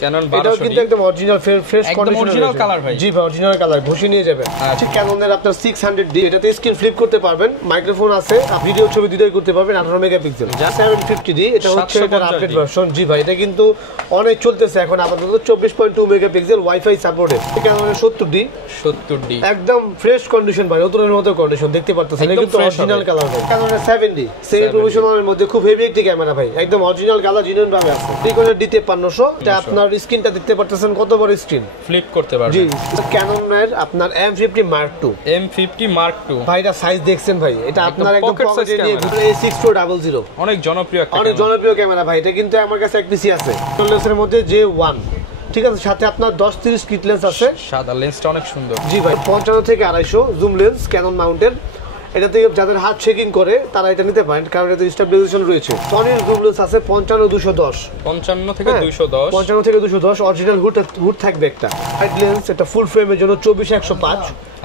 Canon 1200 এটাও কিন্তু একদম original fresh condition original colour ভাই। জি ভাই অরিজিনাল কালার ঘষে নিয়ে যাবেন। আচ্ছা ক্যাননের আপনার 600D এটাতে স্ক্রিন ফ্লিপ করতে পারবেন, মাইক্রোফোন আছে, ভিডিও ছবি দুটোই করতে পারবেন 18 মেগাপিক্সেল। যা 750D এটা হচ্ছে এটার আপডেট ভার্সন। জি ভাই এটা কিন্তু অনেক চলতেছে এখন আপাতত 24.2 মেগাপিক্সেল ওয়াইফাই সাপোর্টেড। ক্যাননের 70D একদম ফ্রেশ কন্ডিশন ভাই, নতুনের মতো কন্ডিশন দেখতে পারতেছেন, এটা কিন্তু অরিজিনাল কালার ভাই। ক্যাননের 7D সেমি প্রফেশনালের মধ্যে খুব হেভি একটি ক্যামেরা ভাই, একদম অরিজিনাল কালার জেনুইন ভাবে আছে। নিকনের D5300 এটা আপনার স্ক্রিনটা দেখতে পারতেছেন কত বড় স্ক্রিন, ফ্লিপ করতে পারবেন। জি ক্যাননের আপনার M50 Mark II ভাই, এটা সাইজ দেখছেন ভাই, এটা আপনার একদম পকেটে নিয়ে A6400 অনেক জনপ্রিয় একটা অনেক জনপ্রিয় ক্যামেরা ভাই। এটা কিন্তু আমার কাছে এক পিসি আছে লেন্সের মধ্যে J1, ঠিক আছে, সাথে আপনার 10-30 কিট লেন্স আছে। সাদা লেন্সটা অনেক সুন্দর। জি ভাই 55 থেকে 250 জুম লেন্স ক্যানন মাউন্টেড। এটাতে যাদের হাত শেকিং করে তারা এটা নিতে পারেন, কারণ এটাতে স্টেবিলাইজেশন রয়েছে। সনির জুম লেন্স আছে 55-210 55 থেকে 210 অরিজিনাল হুড থাকবে একটা। সাইড লেন্স এটা ফুল ফ্রেমের জন্য 24-105।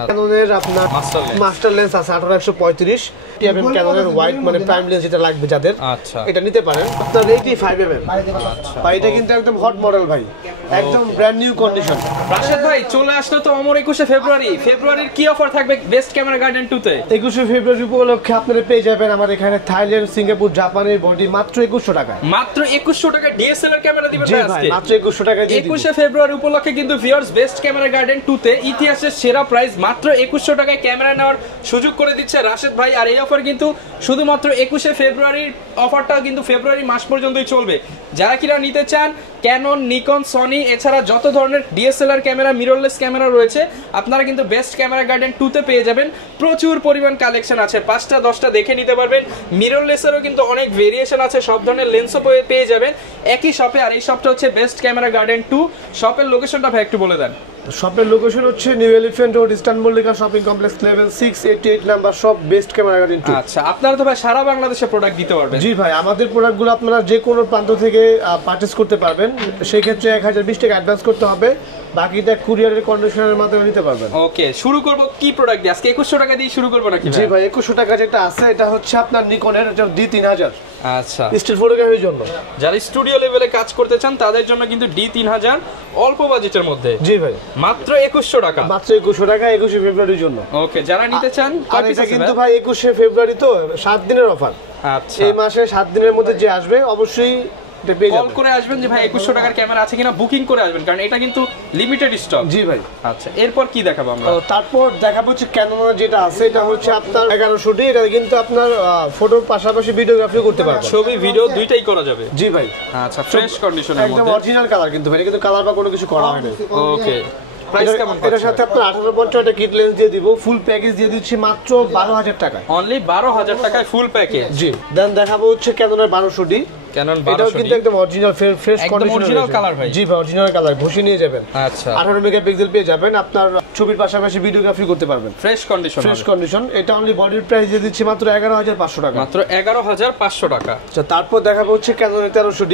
ক্যাননের আপনার মাস্টার লেন্স আছে 18-35 mm ক্যাননের ওয়াইড মানে প্রাইম লেন্স যেটা লাগবে যাদের, আচ্ছা এটা নিতে পারেন। আপনার 85mm আচ্ছা ভাই, এটা কিন্তু একদম হট মডেল ভাই, একদম ব্র্যান্ড নিউ কন্ডিশন। রাশেদ ভাই চলে আসলো তো অমর 21শে ফেব্রুয়ারির কি অফার থাকবে বেস্ট ক্যামেরা গার্ডেন 2 তে? 21শে ফেব্রুয়ারি উপলক্ষে আপনারা পেয়ে যাবেন আমার এখানে থাইল্যান্ড, সিঙ্গাপুর, জাপানের বডি মাত্র 2100 টাকায়। মাত্র 2100 টাকায় ডিএসএলআর ক্যামেরা দিবেন ভাই আজকে? মাত্র 2100 টাকায় দিয়ে দিবেন। 21শে ফেব্রুয়ারি উপলক্ষে কিন্তু ভিউয়ার্স বেস্ট ক্যামেরা গার্ডেন 2 তে ইতিহাসের সেরা প্রাইস মাত্র 2100 টাকায় ক্যামেরা নেওয়ার সুযোগ করে দিচ্ছে রাশেদ ভাই। আর এই অফার কিন্তু শুধুমাত্র 21শে ফেব্রুয়ারির অফারটা কিন্তু ফেব্রুয়ারি মাস পর্যন্তই চলবে। যারা কিনা নিতে চান ক্যানন, নিকন, সনি এছাড়া যত ধরনের ডিএসএলআর ক্যামেরা, মিররলেস ক্যামেরা রয়েছে আপনারা কিন্তু বেস্ট ক্যামেরা গার্ডেন 2 তে পেয়ে যাবেন। প্রচুর পরিমাণ কালেকশন আছে, 5টা 10টা দেখে নিতে পারবেন। মিররলেসেরও কিন্তু অনেক ভেরিয়েশন আছে, সব ধরনের লেন্সও পেয়ে যাবেন একই শপে। আর এই শপটা হচ্ছে বেস্ট ক্যামেরা গার্ডেন 2। শপের লোকেশনটা ভাই একটু বলে দেন। শপের লোকেশন হচ্ছে new elephant road, eastern Mallika shopping complex, level 688 number shop, best camera garden 2। আচ্ছা আপনারা তো ভাই সারা বাংলাদেশে প্রোডাক্ট দিতে পারবেন? জি ভাই আমাদের প্রোডাক্টগুলো আপনারা যে কোনো প্রান্ত থেকে পারচেজ করতে পারবেন, সেই ক্ষেত্রে 1020 টাকা অ্যাডভান্স করতে হবে, বাকিটা কুরিয়ারের কন্ডিশনের মাধ্যমে নিতে পারবেন। ওকে শুরু করব কি প্রোডাক্ট দিয়ে? আজকে 2100 টাকা দিয়ে শুরু করব নাকি? জি ভাই 2100 টাকা যেটা আছে এটা হচ্ছে আপনার নিকনের D3000। আচ্ছা স্টিল ফটোগ্রাফির জন্য যারা স্টুডিও লেভেলে কাজ করতে চান তাদের জন্য কিন্তু D3000 অল্প বাজেটের মধ্যে। জি ভাই মাত্র 2100 টাকা, মাত্র 2100 টাকা 21শে ফেব্রুয়ারির জন্য। ওকে যারা নিতে চান আর এটা কিন্তু ভাই 21শে ফেব্রুয়ারি তো 7 দিনের অফার। আচ্ছা এই মাসে 7 দিনের মধ্যে যে আসবে অবশ্যই কল করে আসবেন যে ভাই 2100 টাকার ক্যামেরা আছে কিনা, বুকিং করে আসবেন কারণ এটা কিন্তু লিমিটেড স্টক। জি ভাই। আচ্ছা এরপর কি দেখাবো আমরা? তারপর দেখাবো হচ্ছে ক্যানোনের যেটা আছে এটা হচ্ছে আপনার 1100D। এটা কিন্তু আপনার ফটোর পাশাপাশি ভিডিওগ্রাফি করতে পারবেন, ছবি ভিডিও দুইটাই করা যাবে। জি ভাই। আচ্ছা ফ্রেশ কন্ডিশনের মধ্যে একদম অরিজিনাল কালার কিন্তু ভাই, এটা কিন্তু কালার বা কোনো কিছু করা হয়নি। ওকে প্রাইস কেমন? এটার সাথে আপনার 1850 কিট লেন্স দিয়ে দিব, ফুল প্যাকেজ দিয়ে দিচ্ছি মাত্র 12000 টাকায়। অনলি 12000 টাকায় ফুল প্যাকেজ। জি দেন দেখাবো হচ্ছে ক্যানোনের 1200D। ক্যানন 1200 এটাও কিন্তু একদম original fresh condition, original colour ভাই। জি ভাই অরিজিনাল কালার ঘষে নিয়ে যাবেন। আচ্ছা 18 মেগাপিক্সেল পেয়ে যাবেন, আপনার ছবির পাশাপাশি ভিডিওগ্রাফি করতে পারবেন ফ্রেশ কন্ডিশন। এটা অনলি বডির প্রাইস দিয়ে দিচ্ছি মাত্র 11500 টাকা, মাত্র 11500 টাকা। আচ্ছা তারপর দেখাবো হচ্ছে ক্যানোনের 1300D।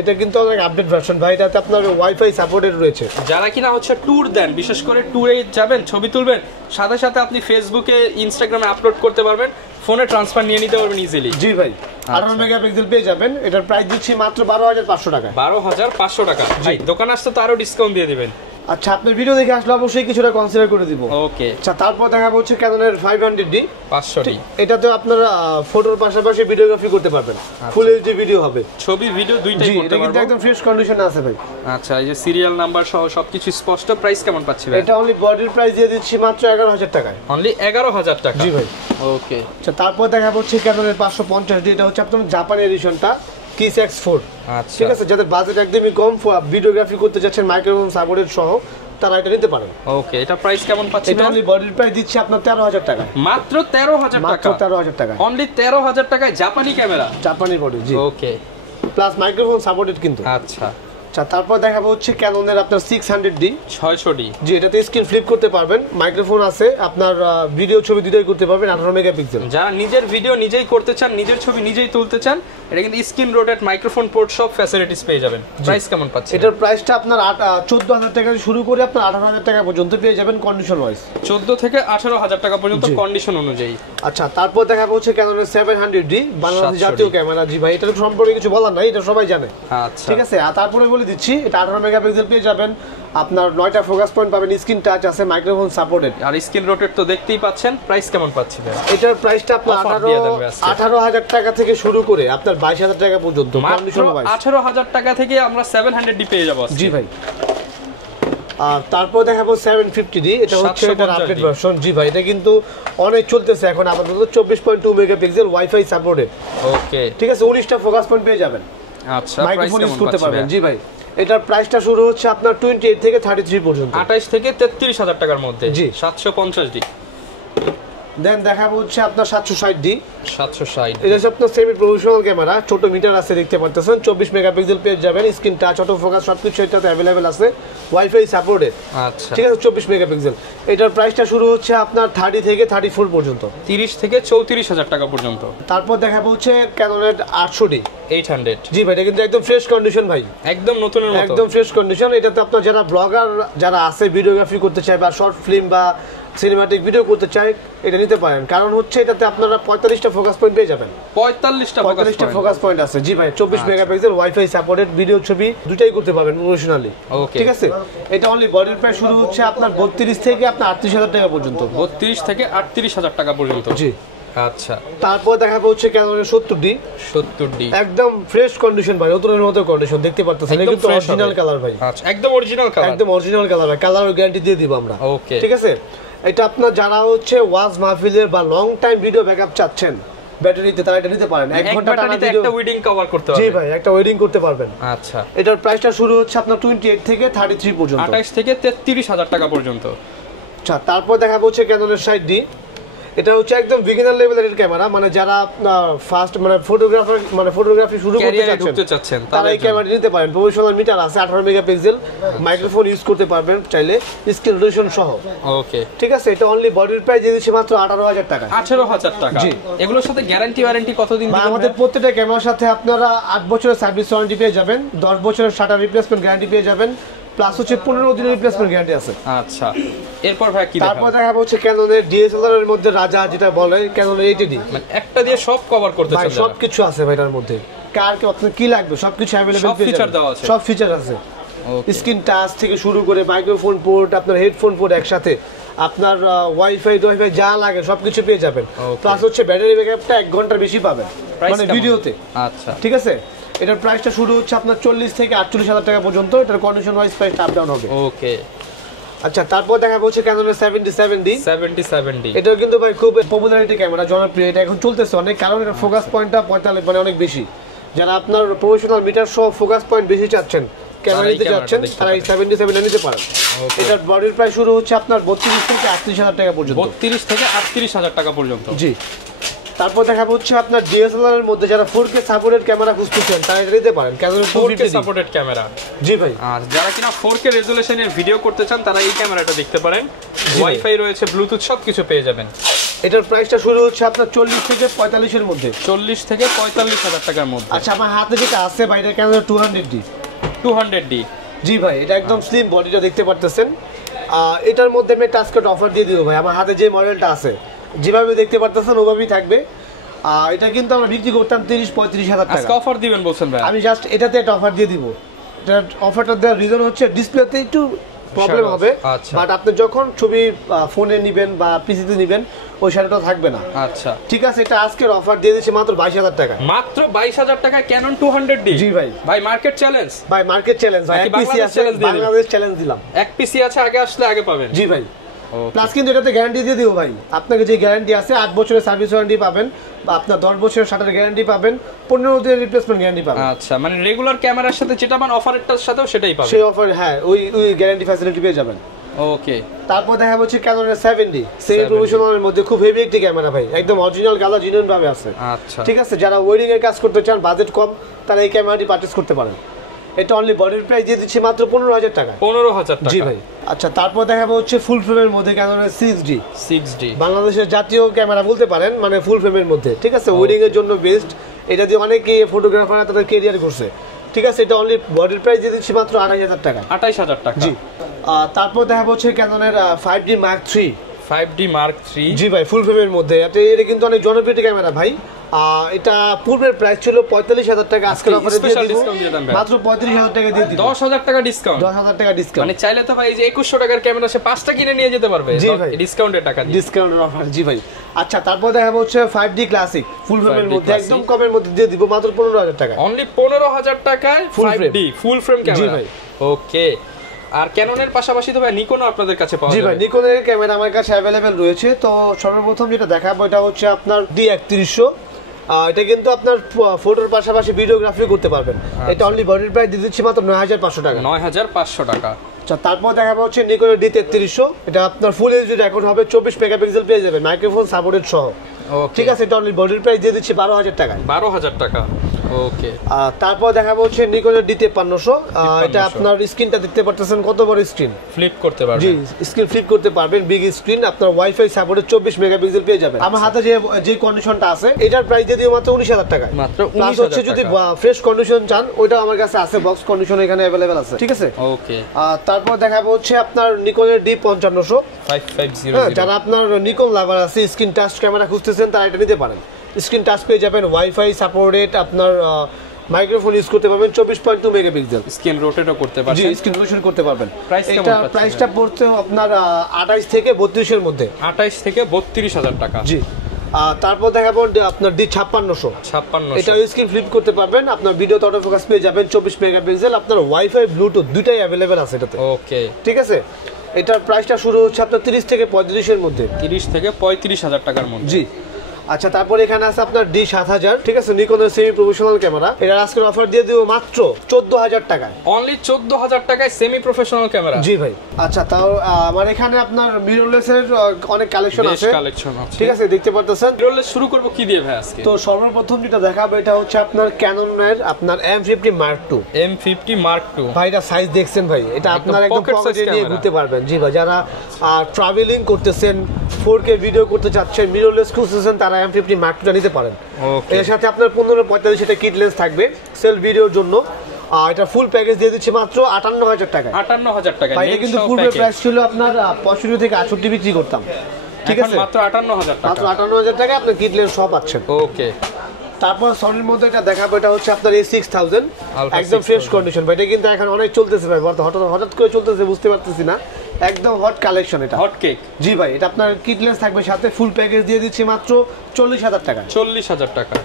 এটা কিন্তু অনেক আপডেট ভার্সন ভাই, এটাতে আপনার ওয়াইফাই সাপোর্টেড রয়েছে। যারা কিনা হচ্ছে ট্যুর দেন, বিশেষ করে ট্যুরে যাবেন ছবি তুলবেন, সাথে সাথে আপনি ফেসবুকে ইনস্টাগ্রামে আপলোড করতে পারবেন, ফোনে ট্রান্সফার নিয়ে নিতে পারবেন ইজিলি। জি ভাই 18 মেগাপিক্সেল পেয়ে যাবেন, এটার প্রাইস দিচ্ছি মাত্র 12500 টাকা। 12500 টাকা। ভাই দোকান আসতে তো আরো ডিসকাউন্ট দিয়ে দিবেন। আচ্ছা আপনার ভিডিও দেখে আসলে অবশ্যই কিছুটা কনসিডার করে দিব। ওকে আচ্ছা তারপর দেখাবো হচ্ছে ক্যানোনের 500D। 500D এটাতে আপনারা ফটোর পাশাপাশি ভিডিওগ্রাফি করতে পারবেন, ফুল এইচডি ভিডিও হবে, ছবি ভিডিও দুইটাই করতে পারবেন। এটা একদম ফ্রেশ কন্ডিশনে আছে ভাই। আচ্ছা এই যে সিরিয়াল নাম্বার সহ সবকিছু স্পষ্ট। প্রাইস কেমন পাচ্ছি ভাই? এটা অনলি বডির প্রাইস দিয়ে দিচ্ছি মাত্র 11000 টাকায়। অনলি 11000 টাকা। জি ভাই। ওকে আচ্ছা তারপর দেখাবো হচ্ছে ক্যানোনের 550D। এটা হচ্ছে আপনার জাপানি এডিশনটা কিস X4। আচ্ছা ঠিক আছে, যাদের বাজেট একদমই কম, ভিডিওগ্রাফি করতে যাচ্ছেন মাইক্রোফোন সাপোর্টেড সহ, তারা এটা নিতে পারেন। ওকে এটা প্রাইস কেমন পাচ্ছেন? এটা অনলি বডির প্রাইস দিচ্ছি আপনার 13000 টাকা। মাত্র 13000 টাকা। মাত্র 13000 টাকা। অনলি 13000 টাকায় জাপানি ক্যামেরা, জাপানি বডি। জি ওকে প্লাস মাইক্রোফোন সাপোর্টেড কিন্তু। আচ্ছা আচ্ছা তারপর দেখাবো হচ্ছে ক্যানোনের আপনার 600D। 600D। জি এটাতে স্ক্রিন ফ্লিপ করতে পারবেন, মাইক্রোফোন আছে, আপনার ভিডিও ছবি দুটোই করতে পারবেন 18 মেগাপিক্সেল। যারা নিজের ভিডিও নিজেই করতে চান, নিজের ছবি নিজেই তুলতে চান এটা কিন্তু স্ক্রিন রোটেট মাইক্রোফোন পোর্ট সব ফ্যাসিলিটিস পেয়ে যাবেন। প্রাইস কেমন পাচ্ছেন? এটার প্রাইসটা আপনার 14,000 টাকা থেকে শুরু করে আপনার 18,000 টাকা পর্যন্ত পেয়ে যাবেন কন্ডিশন ওয়াইজ। 14 থেকে 18,000 টাকা পর্যন্ত কন্ডিশন অনুযায়ী। আচ্ছা, তারপর দেখাবো হচ্ছে Canon 700D বাংলাদেশ জাতীয় ক্যামেরা। জি ভাই, এটার সম্পর্কে কিছু বলার নাই, এটা সবাই জানে। আচ্ছা, ঠিক আছে। আর তারপরে বলে দিচ্ছি, এটা 18 মেগাপিক্সেল পেয়ে যাবেন, আপনার 9টা ফোকাস পয়েন্ট পাবেন, স্ক্রিন টাচ আছে, মাইক্রোফোন সাপোর্টেড। আর স্ক্রিন রোটেট তো দেখতেই পাচ্ছেন। প্রাইস কেমন পাচ্ছেন? এটার প্রাইসটা আপনার 18,000 টাকা থেকে শুরু করে আপনার 22,000 টাকা পর্যন্ত কন্ডিশন ওয়াইজ। 18,000 টাকা থেকে আমরা 700D পেয়ে যাব। জি ভাই। আর তারপর দেখাবো 750D, এটা হচ্ছে এটার আপডেট ভার্সন। জি ভাই, এটা কিন্তু অনেক চলতেছে এখন আপাতত, 24.2 মেগাপিক্সেল ওয়াইফাই সাপোর্টেড। ওকে, ঠিক আছে, 19টা ফোকাস পয়েন্ট পেয়ে যাবেন। আচ্ছা, মাইক্রোফোন ইউজ করতে পারবেন। জি ভাই, এটার প্রাইসটা শুরু হচ্ছে আপনার 28 থেকে 33 পর্যন্ত, 28 থেকে 33,000 টাকার মধ্যে। জি, 750D। দেন দেখাবো হচ্ছে আপনার 760D। 760, এটা হচ্ছে আপনার সেমি প্রফেশনাল ক্যামেরা, ছোট মিটার আছে দেখতে পাচ্ছেন, 24 মেগাপিক্সেল পেয়ে যাবেন, স্ক্রিন টাচ, অটো ফোকাস সবকিছু এটাতে अवेलेबल আছে, ওয়াইফাই সাপোর্টেড। আচ্ছা, ঠিক আছে, 24 মেগাপিক্সেল। এটার প্রাইসটা শুরু হচ্ছে আপনার 30 থেকে 34 পর্যন্ত, 30 থেকে 34,000 টাকা পর্যন্ত। তারপর দেখাবো হচ্ছে Canon 800D 800। জি ভাই, এটা কিন্তু একদম ফ্রেশ কন্ডিশন ভাই, একদম নতুনের মতো, একদম ফ্রেশ কন্ডিশন। এটাতে আপনার যারা ব্লগার যারা আছে, ভিডিওগ্রাফি করতে চায় বা শর্ট ফিল্ম বা সিনেমাটিক ভিডিও করতে চায়, এটা নিতে পারেন। কারণ হচ্ছে এটাতে আপনারা 45টা ফোকাস পয়েন্ট পেয়ে যাবেন। 45টা ফোকাস পয়েন্ট আছে। জি ভাই, 24 মেগাপিক্সেল ওয়াইফাই সাপোর্টেড, ভিডিও ছবি দুটাই করতে পারবেন প্রফেশনালি। ঠিক আছে। এটা অনলি বডির প্রাইস শুরু হচ্ছে আপনার 32 থেকে আপনার 38,000 টাকা পর্যন্ত। 32 থেকে 38,000 টাকা পর্যন্ত। জি। আচ্ছা, তারপর দেখাবো হচ্ছে Canon 70D। 70D একদম ফ্রেশ কন্ডিশন ভাই, নতুনের মতো কন্ডিশন দেখতে পাচ্ছেন। এটা কিন্তু অরিজিনাল কালার ভাই। আচ্ছা, একদম অরিজিনাল কালার, একদম অরিজিনাল কালার, কালার গ্যারান্টি দিয়ে দিব আমরা। ওকে, ঠিক আছে। এটা আপনার যারা হচ্ছে ওয়াজ মাহফিলের বা লং টাইম ভিডিও ব্যাকআপ চাচ্ছেন ব্যাটারিতে, তারা এটা নিতে পারেন। 1 ঘন্টা টানা ভিডিও, একটা ওয়েডিং কভার করতে পারবেন। জি ভাই, একটা ওয়েডিং করতে পারবেন। আচ্ছা, এটার প্রাইসটা শুরু হচ্ছে আপনার 28 থেকে 33 পর্যন্ত, 28 থেকে 33,000 টাকা পর্যন্ত। আচ্ছা, তারপর দেখাবো হচ্ছে Canon 60D। এটা হচ্ছে একদম বিগিনার লেভেলের ক্যামেরা, মানে যারা ফার্স্ট মানে ফটোগ্রাফি শুরু করতে চাচ্ছেন তারা এই ক্যামেরাটি নিতে পারেন। প্রফেশনাল মিটার আছে, 18 মেগাপিক্সেল, মাইক্রোফোন ইউজ করতে পারবেন চাইলে, স্ক্রিন রেজোলিউশন সহ। ওকে, ঠিক আছে। এটা অনলি বডির প্রাইস দিয়ে দিচ্ছি মাত্র 18,000 টাকা। 18,000 টাকা। জি। এগুলোর সাথে গ্যারান্টি ওয়ারেন্টি কতদিন দিবেন? আমাদের প্রত্যেকটা ক্যামেরার সাথে আপনারা 8 বছরের সার্ভিস ওয়ারেন্টি পেয়ে যাবেন, 10 বছরের শাটার রিপ্লেসমেন্ট গ্যারান্টি পেয়ে যাবেন, প্লাস হচ্ছে 15 দিনের রিপ্লেসমেন্ট গ্যারান্টি আছে। আচ্ছা, এরপর ভাই কি দেখাবো? তারপর দেখাবো হচ্ছে Canon এর DSLR এর মধ্যে রাজা, যেটা বলে Canon 80D। মানে একটা দিয়ে সব কভার করতে চান? সব কিছু আছে ভাই এর মধ্যে, কার কি লাগবে সবকিছু अवेलेबल পেয়ে যাবেন, সব ফিচার আছে। স্ক্রিন টাচ থেকে শুরু করে মাইক্রোফোন পোর্ট, আপনার হেডফোন পোর্ট একসাথে, আপনার ওয়াইফাই যা লাগে সবকিছু পেয়ে যাবেন। প্লাস হচ্ছে ব্যাটারি ব্যাকআপটা 1 ঘন্টার বেশি পাবেন মানে ভিডিওতে। আচ্ছা, ঠিক আছে। এটার প্রাইসটা শুরু হচ্ছে আপনার 40 থেকে 48,000 টাকা পর্যন্ত। এটার condition wise price up down হবে। ওকে। আচ্ছা, তারপর দেখাবো হচ্ছে Canon 77D। 77D এটাও কিন্তু ভাই খুব পপুলারিটি ক্যামেরা, জনপ্রিয়। এটা এখন চলতেছে অনেক, কারণ এটা ফোকাস পয়েন্টটা 45 মানে অনেক বেশি। যারা আপনার প্রফেশনাল মিটার সহ ফোকাস পয়েন্ট বেশি চাচ্ছেন, ক্যামেরা নিতে চাচ্ছেন, তারা এই 77 নিতে পারেন। এটার বডির প্রাইস শুরু হচ্ছে আপনার 32 থেকে 38,000 টাকা পর্যন্ত। 32 থেকে 38,000 টাকা পর্যন্ত। জি। তারপর দেখাবো হচ্ছে আপনার DSLR এর মধ্যে যারা 4K সাপোর্টেড ক্যামেরা খুঁজতেছেন, তারা এটা নিতে পারেন। Canon 4K supported camera. জি ভাই। আর যারা কিনা 4K রেজোলিউশনের ভিডিও করতে চান, তারা এই ক্যামেরাটা দেখতে পারেন। ওয়াইফাই রয়েছে, ব্লুটুথ সবকিছু পেয়ে যাবেন। এটার প্রাইসটা শুরু হচ্ছে আপনার 40 থেকে 45 এর মধ্যে। 40 থেকে 45,000 টাকার মধ্যে। আচ্ছা, আমার হাতে যেটা আছে ভাই, এটা Canon 200D। 200D। জি ভাই, এটা একদম স্লিম বডিটা দেখতে পারতেছেন। এটার মধ্যে আমি টাচকাট অফার দিয়ে দিব ভাই। আমার হাতে যে মডেলটা আছে, যেভাবে দেখতে পারতেছেন ওভাবেই থাকবে। এটা কিন্তু আমরা বিক্রি করতাম 30-35,000 টাকা। আজকে অফার দিবেন বলছেন ভাই? আমি জাস্ট এটাতে একটা অফার দিয়ে দিব। এটা অফারটা দেওয়ার রিজন হচ্ছে ডিসপ্লেতে একটু প্রবলেম হবে, বাট আপনি যখন ছবি ফোনে নেবেন বা পিসিতে নেবেন, ওই শাড়িটা থাকবে না। আচ্ছা, ঠিক আছে। এটা আজকের অফার দিয়ে দিচ্ছি মাত্র 22,000 টাকা। মাত্র 22,000 টাকা Canon 200D। জি ভাই। ভাই মার্কেট চ্যালেঞ্জ, ভাই মার্কেট চ্যালেঞ্জ ভাই। এক পিসি আছে, বাংলাদেশ চ্যালেঞ্জ দিলাম। এক পিসি আছে, আগে আসলে আগে পাবেন। জি ভাই। প্লাস কিন্তু এটাতে গ্যারান্টি দিয়ে দিব ভাই। আপনাকে যে গ্যারান্টি আছে, 8 বছরের সার্ভিস ওয়ারেন্টি পাবেন, বা আপনার 10 বছরের শাটার গ্যারান্টি পাবেন, 15 দিনের রিপ্লেসমেন্ট গ্যারান্টি পাবেন। আচ্ছা, মানে রেগুলার ক্যামেরার সাথে যেটা মানে অফারেরটার সাথেও সেটাই পাবেন। সেই অফার, হ্যাঁ, ওই গ্যারান্টি ফ্যাসিলিটি পেয়ে যাবেন। ওকে। তারপর দেখা হচ্ছে Canon 70 সেমি প্রফেশনালের মধ্যে খুব হেভি একটি ক্যামেরা ভাই, একদম অরিজিনাল কালার জিনিয়ান ভাবে আছে। আচ্ছা, ঠিক আছে। যারা ওয়েডিং এর কাজ করতে চান, বাজেট কম, তারা এই ক্যামেরাটি পারচেজ করতে পারেন। এটা অনলি বডির প্রাইস দিয়ে দিচ্ছি মাত্র 15000 টাকা। 15000 টাকা। জি ভাই। আচ্ছা তারপর দেখাবো হচ্ছে ফুল ফ্রেমের মধ্যে ক্যানোনের 6D। 6D বাংলাদেশের জাতীয় ক্যামেরা বলতে পারেন, মানে ফুল ফ্রেমের মধ্যে, ঠিক আছে, ওয়েডিং এর জন্য বেস্ট। এটা দিয়ে অনেকে ফটোগ্রাফাররা তাদের ক্যারিয়ার করছে, ঠিক আছে। এটা অনলি বডির প্রাইস দিয়ে দিচ্ছি মাত্র 28000 টাকা। 28000 টাকা। জি। তারপর দেখাবো হচ্ছে ক্যানোনের 5D Mark III। 5D Mark III। জি ভাই, ফুল ফ্রেমের মধ্যে। এটা কিন্তু অনেক জনপ্রিয় ক্যামেরা ভাই। এটা পূর্বের প্রাইস ছিল 45000 টাকা, আজকের অফারে দিয়ে দিব মাত্র 35000 টাকা দিয়ে দিব। 10000 টাকা ডিসকাউন্ট। 10000 টাকা ডিসকাউন্ট। মানে চাইলে তো ভাই এই যে 2100 টাকার ক্যামেরা সে 5টা কিনে নিয়ে যেতে পারবে ডিসকাউন্টের টাকা দিয়ে। ডিসকাউন্টের অফার। জি ভাই। আচ্ছা তারপর দেখাবো হচ্ছে 5D ক্লাসিক ফুল ফ্রেমের মধ্যে, একদম কমের মধ্যে দিয়ে দিব মাত্র 15000 টাকা। অনলি 15000 টাকায় 5D ফুল ফ্রেম ক্যামেরা। জি ভাই। ওকে। আর ক্যাননের পাশাপাশি তো ভাই নিকনও আপনাদের কাছে পাওয়া যাবে। জি ভাই, নিকনের ক্যামেরা আমার কাছে अवेलेबल রয়েছে। তো সর্বপ্রথম যেটা দেখাবো এটা হচ্ছে আপনার D3100। এটা কিন্তু আপনার ফটোর পাশাপাশি ভিডিওগ্রাফি করতে পারবেন। এটা অনলি বডির প্রাইস দিয়ে দিচ্ছি মাত্র 9500 টাকা। 9500 টাকা। আচ্ছা তারপর দেখাবো হচ্ছে নিকনের D3300। এটা আপনার ফুল এইচডি রেকর্ড হবে, 24 মেগাপিক্সেল পেয়ে যাবেন, মাইক্রোফোন সাপোর্টেড সহ। ঠিক আছে, এটা অনলি বডির প্রাইস দিয়ে দিচ্ছি 12000 টাকা। 12000 টাকা। ওকে। তারপর দেখাবো হচ্ছে নিকনের D5300। এটা আপনার স্ক্রিনটা দেখতে পাচ্ছেন কত বড় স্ক্রিন, ফ্লিপ করতে পারবেন। জি, স্ক্রিন ফ্লিপ করতে পারবেন, বিগ স্ক্রিন, আপনার ওয়াইফাই সাপোর্টেড 24 মেগাপিক্সেল পেয়ে যাবেন। আমার হাতে যে কন্ডিশনটা আছে এটার প্রাইস দিয়ে দিও মাত্র 19000 টাকা। মাত্র 19000 টাকা। হচ্ছে যদি ফ্রেশ কন্ডিশন চান ওইটা আমার কাছে আছে, বক্স কন্ডিশন এখানে अवेलेबल আছে, ঠিক আছে। ওকে। তারপর দেখাবো হচ্ছে আপনার নিকনের D5500। 5500। যারা আপনার নিকন লাভার আছে, স্ক্রিন টাচ ক্যামেরা খুঁজতেছেন, তারা এটা নিতে পারেন। স্ক্রিন টাচ পেয়ে যাবেন, ওয়াইফাই সাপোর্টেড, আপনার মাইক্রোফোন ইউজ করতে পারবেন, 24.2 মেগাপিক্সেল, স্ক্রিন রোটেটও করতে পারবেন। জি, স্ক্রিন রোটেশন করতে পারবেন। এটা প্রাইসটা পড়তে আপনার 28 থেকে 32 এর মধ্যে। 28 থেকে 32000 টাকা। জি। তারপর দেখাবো আপনার D5600। 5600। এটা স্ক্রিন ফ্লিপ করতে পারবেন, আপনার ভিডিওতে অটো ফোকাস পেয়ে যাবেন, 24 মেগাপিক্সেল, আপনার ওয়াইফাই ব্লুটুথ দুটাই अवेलेबल আছে এটাতে। ওকে। ঠিক আছে, এটার প্রাইসটা শুরু হচ্ছে আপনার 30 থেকে 35 এর মধ্যে। 30 থেকে 35000 টাকার মধ্যে। জি। আচ্ছা তারপর এখানে আছে আপনার D7000, ঠিক আছে, নিকনের সেমি প্রফেশনাল ক্যামেরা। এটার আজকের অফার দিয়ে দিব মাত্র 14000 টাকায়। অনলি 14000 টাকায় সেমি প্রফেশনাল ক্যামেরা। জি ভাই। আচ্ছা তাও আমার এখানে আপনার মিররলেসের অনেক কালেকশন আছে, ঠিক আছে, দেখতে পারতেছেন। মিররলেস শুরু করব কি দিয়ে ভাই আজকে? তো সর্বপ্রথম যেটা দেখাবো এটা হচ্ছে আপনার ক্যাননের আপনার M50 Mark II। M50 Mark II। ভাই এটা সাইজ দেখছেন ভাই, এটা আপনার একদম পকেটে নিয়ে ঘুরতে পারবেন। জি ভাই, যারা ট্রাভেলিং করতেছেন, 4K ভিডিও করতে চাচ্ছেন, মিররলেস খুঁজতেছেন, তারা M50 Mark II নিতে পারেন। এর সাথে আপনার 15-45 এটা কিট লেন্স থাকবে সেলফ ভিডিওর জন্য। এটা ফুল প্যাকেজ দিয়ে দিচ্ছি মাত্র 58000 টাকা। 58000 টাকা। ভাই কিন্তু পূর্বে প্রাইস ছিল আপনার 65 থেকে 68 বিক্রি করতাম, ঠিক আছে, মাত্র 58000 টাকা। মাত্র 58000 টাকা আপনি কিট লেন্স সব পাচ্ছেন। ওকে। তারপর সনির মধ্যে এটা দেখাবো, এটা হচ্ছে আপনার A6000, একদম ফ্রেশ কন্ডিশন ভাই। এটা কিন্তু এখন অনেক চলতেছে ভাই, হঠাৎ করে চলতেছে, বুঝতে পারতেছি না, একদম হট কালেকশন এটা, হট কেক। জি ভাই, এটা আপনার কিট লেন্স থাকবে সাথে, ফুল প্যাকেজ দিয়ে দিচ্ছি মাত্র 40000 টাকা। 40000 টাকা।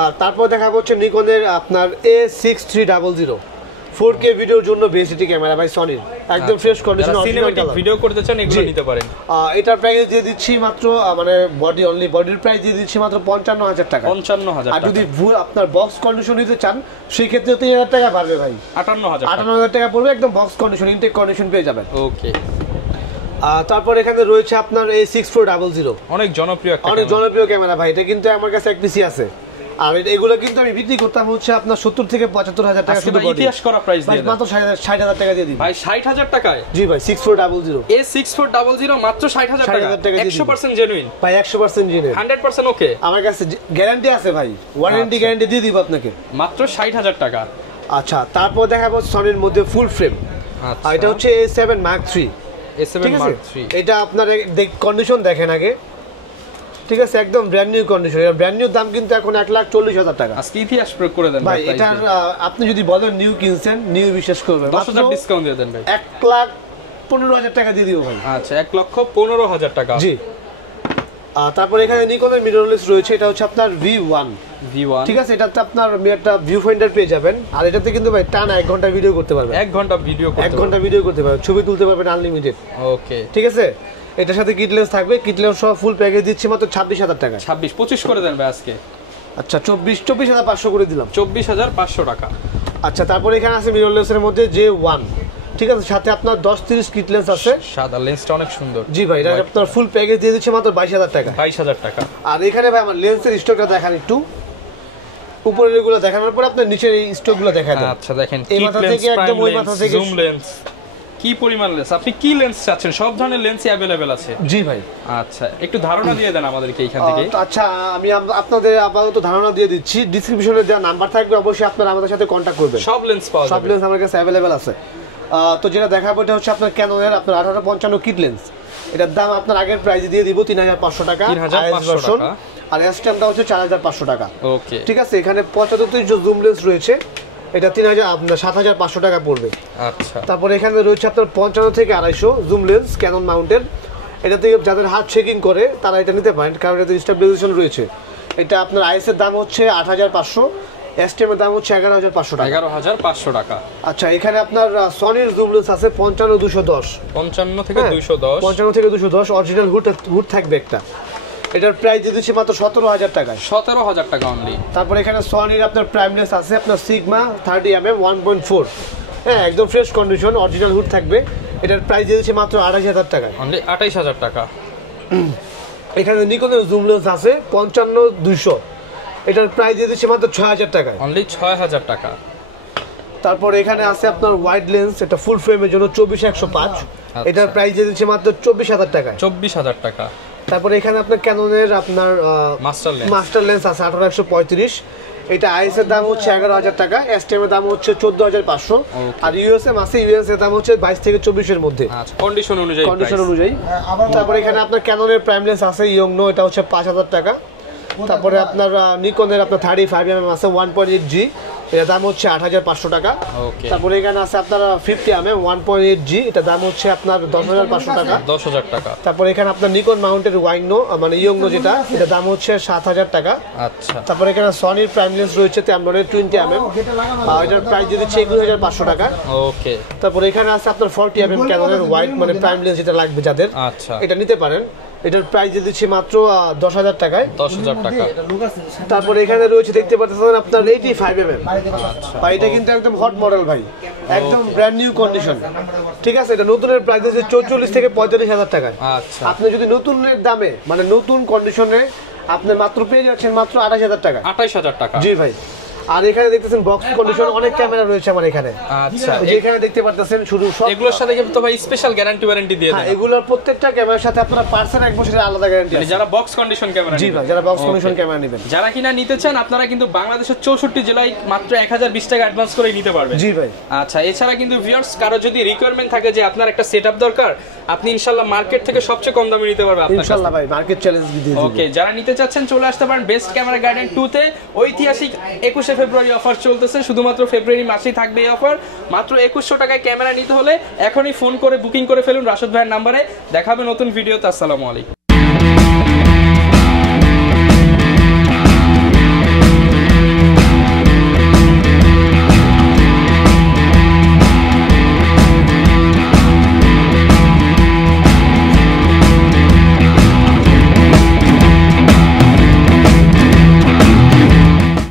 আর তারপর দেখাবো হচ্ছে নিকনের আপনার A6300, 4K ভিডিওর জন্য বেসিটি ক্যামেরা ভাই, সনির, একদম ফ্রেশ কন্ডিশন, সিনেমেটিক ভিডিও করতে চান এগুলো নিতে পারেন। এটার প্রাইস দিয়ে দিচ্ছি মাত্র, মানে বডির প্রাইস দিয়ে দিচ্ছি মাত্র 55000 টাকা। 55000 আর যদি আপনার বক্স কন্ডিশন নিতে চান সেই ক্ষেত্রে 3000 টাকা বাড়বে ভাই, 58000 টাকা পড়বে, একদম বক্স কন্ডিশন, ইনটেক কন্ডিশন পেয়ে যাবেন। ওকে। তারপর এখানে রয়েছে আপনার A6400, অনেক জনপ্রিয় ক্যামেরা ভাই। এটা কিন্তু আমার কাছে এক পিসি আছে, আর এগুলো কিন্তু আমি বিক্রি করতাম হচ্ছে আপনার 70 থেকে 75000 টাকা শুধু ইতিহাস করা প্রাইস দিয়ে মাত্র 60000 টাকা দিয়ে দিই ভাই। 60000 টাকায়? জি ভাই, 6400 A6400 মাত্র 60000 টাকা। 100% জেনুইন ভাই, 100% জেনুইন, 100% ওকে। আমার কাছে গ্যারান্টি আছে ভাই, ওয়ারেন্টি গ্যারান্টি দিয়ে দিব আপনাকে, মাত্র 60000 টাকা। আচ্ছা তারপর দেখাবো সনির মধ্যে ফুল ফ্রেম। আর এটা হচ্ছে A7 Mark III। A7 Mark III, এটা আপনার কন্ডিশন দেখেন আগে, ঠিক আছে, একদম ব্র্যান্ড নিউ কন্ডিশন। এর ব্র্যান্ড নিউ দাম কিন্তু এখন 1,40,000 টাকা। আজকে ইতিহাস প্রয়োগ করে দেন ভাই। এটা আপনি যদি বলেন নিউ কিনছেন, নিউ বিশ্বাস করবেন, 10000 ডিসকাউন্ট দিয়ে দেন ভাই। 1,15,000 টাকা দিয়ে দিব ভাই। আচ্ছা, 1,15,000 টাকা। জি। তারপর এখানে নিকনের মিররলেস রয়েছে, এটা হচ্ছে আপনার V1, ঠিক আছে, এটাতে আপনার একটা ভিউ ফাইন্ডার পেয়ে যাবেন। আর এটাতে কিন্তু ভাই টানা 1 ঘন্টা ভিডিও করতে পারবেন। 1 ঘন্টা ভিডিও করতে পারবেন, ছবি তুলতে পারবেন আনলিমিটেড। ওকে, ঠিক আছে। এটার সাথে কিট লেন্স থাকবে, কিট লেন্স সহ ফুল প্যাকেজ দিচ্ছি মাত্র 26000 টাকা। 25 করে দেন ভাই আজকে। আচ্ছা, 24500 করে দিলাম, 24500 টাকা। আচ্ছা, তারপর এখানে আছে মিররলেসের মধ্যে J1, ঠিক আছে, সাথে আপনার 10-30 কিট লেন্স আছে। সাদা লেন্সটা অনেক সুন্দর। জি ভাই, এটা আপনার ফুল প্যাকেজ দিয়ে দিচ্ছে মাত্র 22000 টাকা। 22000 টাকা। আর এখানে ভাই আমার লেন্সের স্টকটা দেখান একটু। উপরের এগুলো দেখানোর পর আপনার নিচের এই স্টকগুলো দেখায় দেন। আচ্ছা দেখেন এই মাথা থেকে একদম ওই মাথা থেকে জুম লেন্স, কি পরিমাণ লেন্স, আপনি কি লেন্স চাচ্ছেন? সব ধরনের লেন্সই अवेलेबल আছে। জি ভাই। আচ্ছা একটু ধারণা দিয়ে দেন আমাদেরকে এইখান থেকে। আচ্ছা আমি আপনাদের আপাতত ধারণা দিয়ে দিচ্ছি, ডিসক্রিপশনে দেওয়া নাম্বার থাকবে, অবশ্যই আপনারা আমাদের সাথে কন্টাক্ট করবেন। সব লেন্স পাওয়া যাবে, সব লেন্স আমার কাছে अवेलेबल আছে। তো যেটা দেখাবো এটা হচ্ছে আপনার ক্যাননের আপনার 1855 কিট লেন্স। এটার দাম আপনার আগের প্রাইস দিয়ে দিব 3500 টাকা, 3500 টাকা, আর এসটিএমটা হচ্ছে 4500 টাকা। ওকে ঠিক ঠিক আছে। এখানে 75 যে জুম লেন্স রয়েছে এটা 7500 টাকা পড়বে। আচ্ছা তারপর এখানে রয়েছে আপনার 55 থেকে 250 জুম লেন্স ক্যানন মাউন্টেন। এটা থেকে যাদের হাত শেকিং করে তারা এটা নিতে পারেন, কারণ এতে স্টেবিলাইজেশন রয়েছে। এটা আপনার আইএস এর দাম হচ্ছে 8500, এসটিএম এর দাম হচ্ছে 11500 টাকা। 11500 টাকা। আচ্ছা এখানে আপনার সনির জুম লেন্স আছে 55210, 55 থেকে 210, 55 থেকে 210 অরিজিনাল হুড থাকবে একটা। এটার প্রাইস দিচ্ছি মাত্র 17000 টাকায়, 17000 টাকা অনলি। তারপর এখানে সনির আপনার প্রাইমলেস আছে আপনার সিগমা 30mm 1.4, হ্যাঁ একদম ফ্রেশ কন্ডিশন অরিজিনাল হুড থাকবে। এটার প্রাইস দিচ্ছি মাত্র 28000 টাকায়, অনলি 28000 টাকা। এখানে নিকনের জুম লেন্স আছে 55200, এটার প্রাইস দিচ্ছি মাত্র 6000 টাকায়, অনলি 6000 টাকা। তারপর এখানে আছে আপনার ওয়াইড লেন্স, এটা ফুল ফ্রেমের জন্য 24105, এটার প্রাইস দিচ্ছি মাত্র 24000 টাকায়, 24000 টাকা। তারপর এখানে আপনার ক্যাননের আপনার মাস্টার লেন্স আছে 18135, এটা আইএস এর দাম হচ্ছে 11000 টাকা, এসটিএম এর দাম হচ্ছে 14500, আর ইউএসএম আছে, ইউএস এর দাম হচ্ছে 22 থেকে 24 এর মধ্যে, আচ্ছা কন্ডিশন অনুযায়ী। তারপর এখানে আপনার ক্যাননের প্রাইম লেন্স আছে ইয়ংনো, এটা হচ্ছে 5000 টাকা। তারপরে আপনার নিকনের আপনার 35mm আছে 1.8G, এটার দাম হচ্ছে 8500 টাকা। তারপরে এখানে আছে আপনার 50mm 1.8G, এটার দাম হচ্ছে আপনার 10500 টাকা, 10000 টাকা। তারপর এখানে আপনার নিকন মাউন্টের ওয়াইনো মানে ইয়ংনো যেটা, এটার দাম হচ্ছে 7000 টাকা। আচ্ছা তারপর এখানে সনির প্রাইম লেন্স রয়েছে 20mm, এটার প্রাইস দিচ্ছে 21500 টাকা। ওকে। তারপর এখানে আছে আপনার 40mm ক্যাননের ওয়াইড মানে প্রাইম লেন্স যেটা লাগবে যাদের, আচ্ছা এটা নিতে পারেন। এটার প্রাইস দিচ্ছি মাত্র 10000 টাকায়, 10000 টাকা। তারপর এখানে রয়েছে দেখতে পাচ্ছেন আপনার 85mm, ভাই এটা কিন্তু একদম হট মডেল ভাই, একদম ব্র্যান্ড নিউ কন্ডিশন। ঠিক আছে, এটা নতুনের প্রাইস আছে 44 থেকে 45000 টাকায়। আচ্ছা আপনি যদি নতুনের দামে মানে নতুন কন্ডিশনে আপনি মাত্র পেয়ে যাচ্ছেন মাত্র 28000 টাকা। 28000 টাকা। জি ভাই। আর এখানে দেখতেছেন বক্স কন্ডিশন অনেক ক্যামেরা রয়েছে আমার এখানে। আচ্ছা এখানে দেখতে পাচ্ছেন শুধু সব এগুলোর সাথে কিন্তু ভাই স্পেশাল ওয়ারেন্টি দিয়ে দেন। হ্যাঁ এগুলোর প্রত্যেকটা ক্যামেরার সাথে আপনারা পার্সেন্ট 1 বছরের আলাদা গ্যারান্টি আছে যারা বক্স কন্ডিশন ক্যামেরা জি ভাই, যারা বক্স কন্ডিশন ক্যামেরা নেবেন, যারা কিনা নিতে চান আপনারা কিন্তু বাংলাদেশের 64 জেলায় মাত্র 1020 টাকা অ্যাডভান্স করে নিতে পারবেন। জি ভাই। আচ্ছা এছাড়া কিন্তু ভিউয়ার্স কারো যদি রিকোয়ারমেন্ট থাকে যে আপনার একটা সেটআপ দরকার, আপনি ইনশাআল্লাহ মার্কেট থেকে সবচেয়ে কম দামে নিতে পারবেন আপনার কাছে। ইনশাআল্লাহ ভাই মার্কেট চ্যালেঞ্জ দিয়ে দিই। ওকে, যারা নিতে চাচ্ছেন চলে আসতে পারেন বেস্ট ক্যামেরা গার্ডেন 2 তে। ঐতিহাসিক 21 ফেব্রুয়ারি অফার চলতেছে, শুধুমাত্র ফেব্রুয়ারি মাসেই থাকবে এই অফার। মাত্র 2100 টাকায় ক্যামেরা নিতে হলে এখনই ফোন করে বুকিং করে ফেলুন রাশেদ ভাইয়ের নাম্বারে। দেখাবে নতুন ভিডিওতে। আসসালামু আলাইকুম।